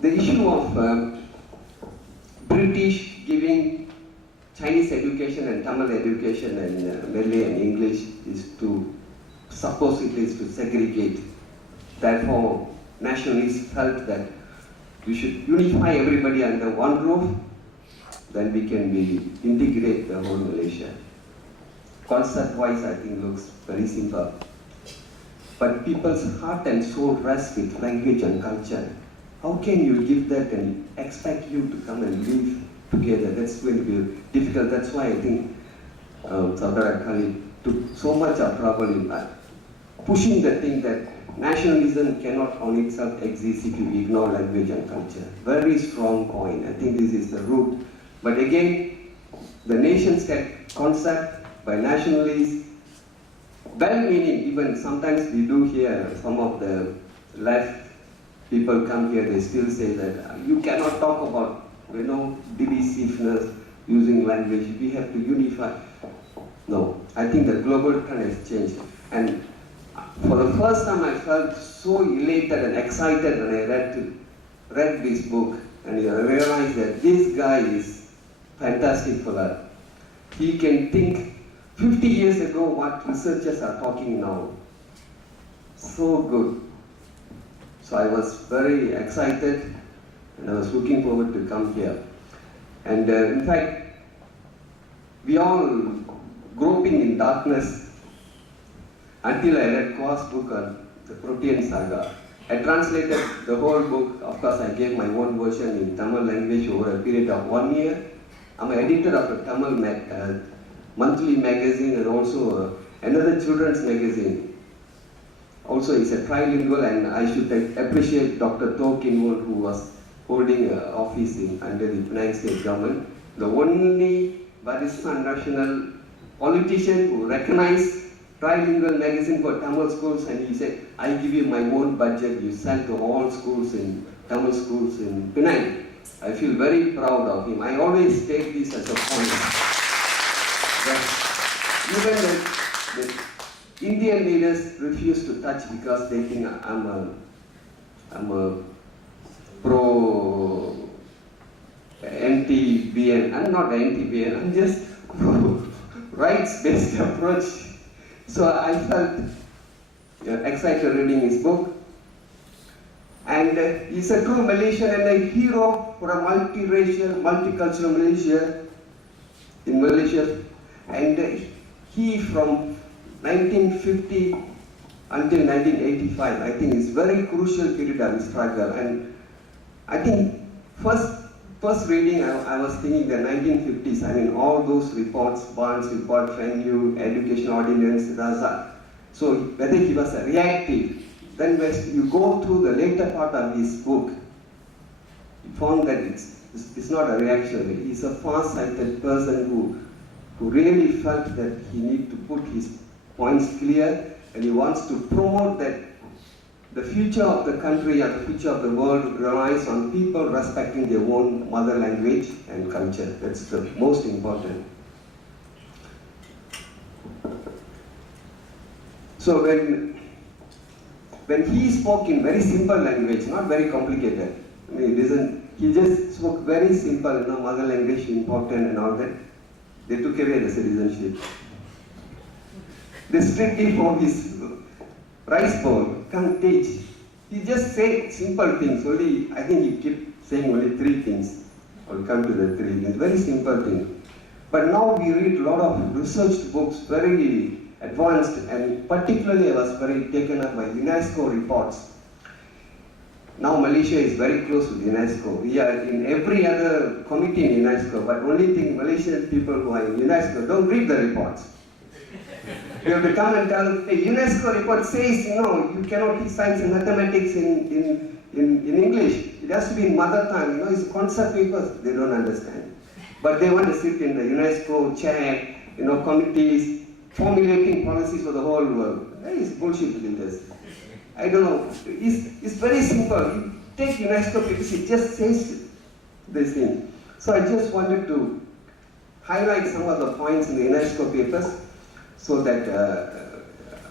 the issue of British giving Chinese education and Tamil education and Malay and English is to, supposedly is to segregate. Therefore, nationalists felt that we should unify everybody under one roof, then we can integrate the whole Malaysia. Concept-wise, I think looks very simple. But people's heart and soul rest with language and culture. How can you give that and expect you to come and live together? That's going to be difficult. That's why I think Saudara Khalid took so much of trouble in pushing the thing that nationalism cannot on itself exist if you ignore language and culture. Very strong point. I think this is the root. But again, the nation state concept by nationalists, well-meaning, even sometimes we do hear some of the left people come here, they still say that you cannot talk about, divisiveness using language, we have to unify. No, I think the global trend has changed. And for the first time I felt so elated and excited when I read this book, and I realized that this guy is fantastic for that. He can think 50 years ago what researchers are talking now. So good. So I was very excited and I was looking forward to come here. And in fact, we all groping in darkness until I read Kwa's book on the Protean Saga. I translated the whole book. Of course, I gave my own version in Tamil language over a period of 1 year. I'm an editor of a Tamil monthly magazine and also another children's magazine. Also, it's a trilingual, and I should appreciate Dr. Toh Kin Woon, who was holding an office under the United States government, the only Barisan national politician who recognized trilingual magazine for Tamil schools, and he said, I give you my own budget, you send to all schools in Tamil schools in Penang. I feel very proud of him. I always take this as a point. That even the Indian leaders refuse to touch because they think I'm a pro anti-BN. I'm not anti-BN, I'm just rights-based approach. So I felt excited reading his book. And he's a true Malaysian and a hero for a multiracial, multicultural Malaysia, in Malaysia. And he from 1950 until 1985, I think is very crucial period of his struggle. And I think first reading, I was thinking the 1950s, I mean all those reports, Barnes report, Venue, Education Ordinance, Razak. So whether he was a reactive, then when you go through the later part of his book, you found that it's not a reactionary. He's a far-sighted person who really felt that he needed to put his points clear, and he wants to promote that the future of the country and the future of the world relies on people respecting their own mother language and culture. That's the most important. So when he spoke in very simple language, not very complicated, I mean, he just spoke very simple, mother language important and all that. They took away the citizenship. They stripped him from his rice bowl, can't teach. He just said simple things, only, I think he kept saying only 3 things. I'll come to the 3 things, very simple thing. But now we read a lot of researched books, very advanced, and particularly I was very taken up by UNESCO reports. Now Malaysia is very close with UNESCO. We are in every other committee in UNESCO, but only thing Malaysian people who are in UNESCO don't read the reports. You have to come and tell, hey, UNESCO report says, you cannot teach science and mathematics in English. It has to be in mother tongue. It's concept papers, they don't understand. But they want to sit in the UNESCO chair, committees, formulating policies for the whole world. That is bullshit with this. I don't know. It's very simple. You take UNESCO papers, it just says this thing. So I just wanted to highlight some of the points in the UNESCO papers so that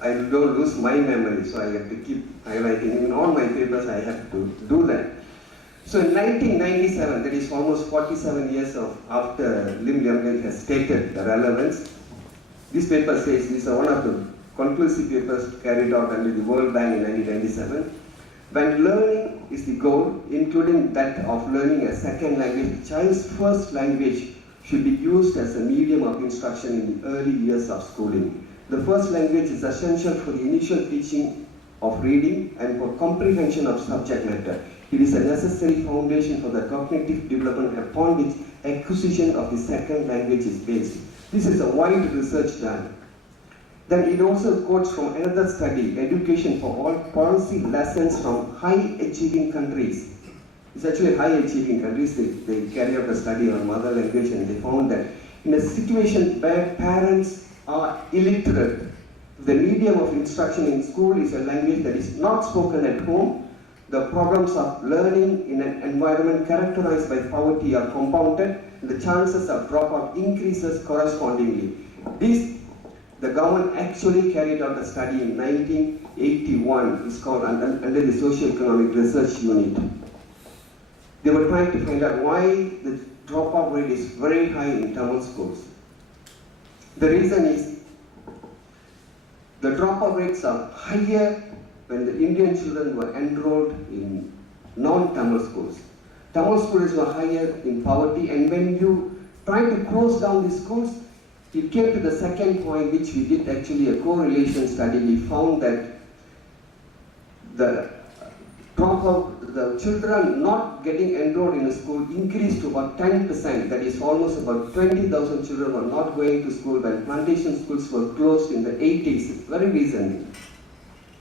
I don't lose my memory. So I have to keep highlighting. In all my papers, I have to do that. So in 1997, that is almost 47 years after Lim Lian Geok has stated the relevance, this paper says, this is one of the conclusive papers carried out under the World Bank in 1997. When learning is the goal, including that of learning a second language, the child's first language should be used as a medium of instruction in the early years of schooling. The first language is essential for the initial teaching of reading and for comprehension of subject matter. It is a necessary foundation for the cognitive development upon which acquisition of the second language is based. This is a wide research done. Then it also quotes from another study, Education for All, policy lessons from high-achieving countries. It's actually high-achieving countries. They carry out a study on mother language, and they found that in a situation where parents are illiterate, the medium of instruction in school is a language that is not spoken at home. The problems of learning in an environment characterized by poverty are compounded, and the chances of dropout increases correspondingly. The government actually carried out a study in 1981. It's called under the Socio-Economic Research Unit. They were trying to find out why the dropout rate is very high in Tamil schools. The reason is the dropout rates are higher when the Indian children were enrolled in non-Tamil schools. Tamil schools were higher in poverty, and when you try to close down these schools, it came to the second point, which we did actually a correlation study. We found that the dropout, the children not getting enrolled in a school increased to about 10%. That is almost about 20,000 children were not going to school when plantation schools were closed in the 80s, very recently.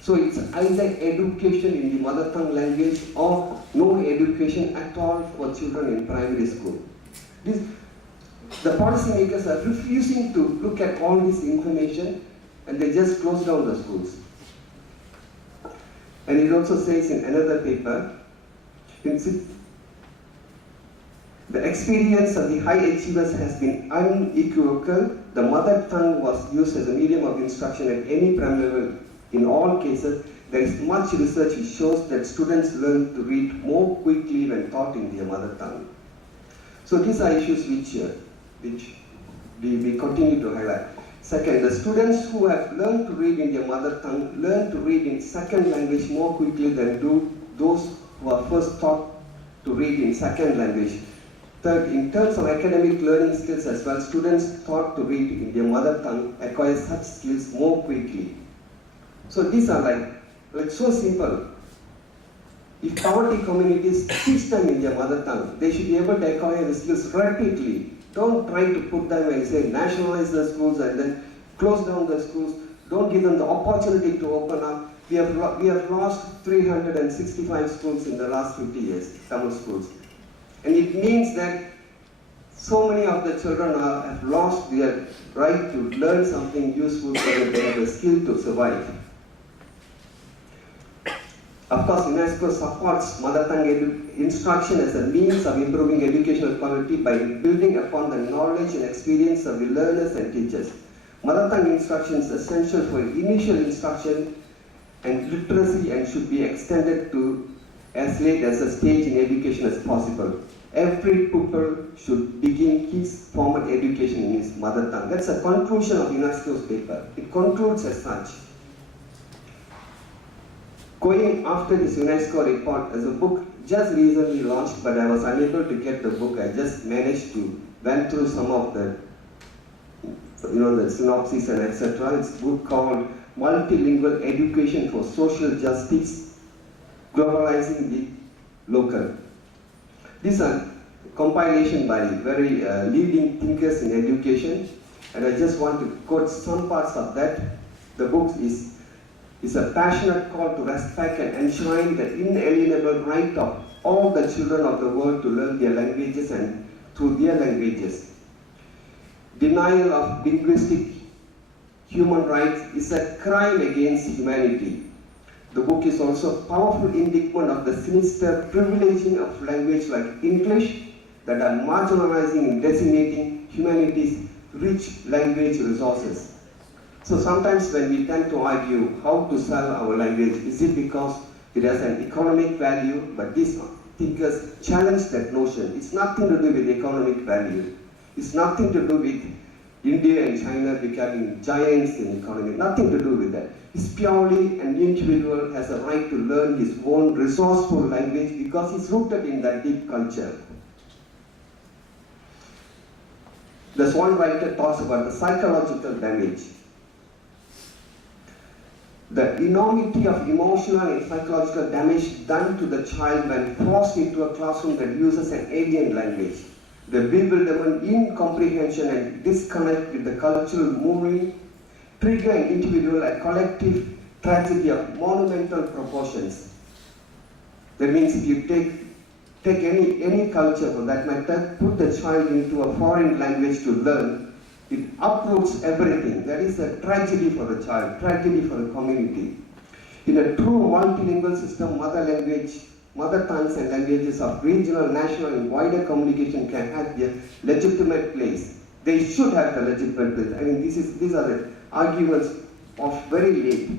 So it's either education in the mother tongue language or no education at all for children in primary school. The policymakers are refusing to look at all this information, and they just close down the schools. And it also says in another paper, the experience of the high achievers has been unequivocal. The mother tongue was used as a medium of instruction at any primary level. In all cases, there is much research which shows that students learn to read more quickly when taught in their mother tongue. So these are issues which we continue to highlight. Second, the students who have learned to read in their mother tongue learn to read in second language more quickly than do those who are first taught to read in second language. Third, in terms of academic learning skills as well, students taught to read in their mother tongue acquire such skills more quickly. So these are like so simple. If poverty communities teach them in their mother tongue, they should be able to acquire the skills rapidly. Don't try to put them and say nationalize the schools and then close down the schools. Don't give them the opportunity to open up. We have lost 365 schools in the last 50 years, Tamil schools. And it means that so many of the children have lost their right to learn something useful so that they have the skill to survive. Of course, UNESCO supports mother tongue instruction as a means of improving educational quality by building upon the knowledge and experience of the learners and teachers. Mother tongue instruction is essential for initial instruction and literacy and should be extended to as late as a stage in education as possible. Every pupil should begin his formal education in his mother tongue. That's a conclusion of UNESCO's paper. It concludes as such. Going after this UNESCO report as a book just recently launched, but I was unable to get the book. I just managed to went through some of the, the synopsis and etc. It's a book called Multilingual Education for Social Justice, Globalizing the Local. These are compilation by very leading thinkers in education, and I just want to quote some parts of that. The book is a passionate call to respect and enshrine the inalienable right of all the children of the world to learn their languages and through their languages. Denial of linguistic human rights is a crime against humanity. The book is also a powerful indictment of the sinister privileging of language like English that are marginalizing and decimating humanity's rich language resources. So sometimes when we tend to argue how to sell our language, is it because it has an economic value, but this thinkers challenged that notion. It's nothing to do with economic value. It's nothing to do with India and China becoming giants in economy. Nothing to do with that. It's purely an individual has a right to learn his own resourceful language because it's rooted in that deep culture. There's one writer talks about the psychological damage. The enormity of emotional and psychological damage done to the child when forced into a classroom that uses an alien language. The bewilderment, incomprehension, and disconnect with the cultural moving trigger an individual a collective tragedy of monumental proportions. That means if you take any culture for that matter, put the child into a foreign language to learn, it uproots everything. That is a tragedy for the child, tragedy for the community. In a true multilingual system, mother tongues and languages of regional, national, and wider communication can have their legitimate place. They should have the legitimate place. I mean, these are the arguments of very late.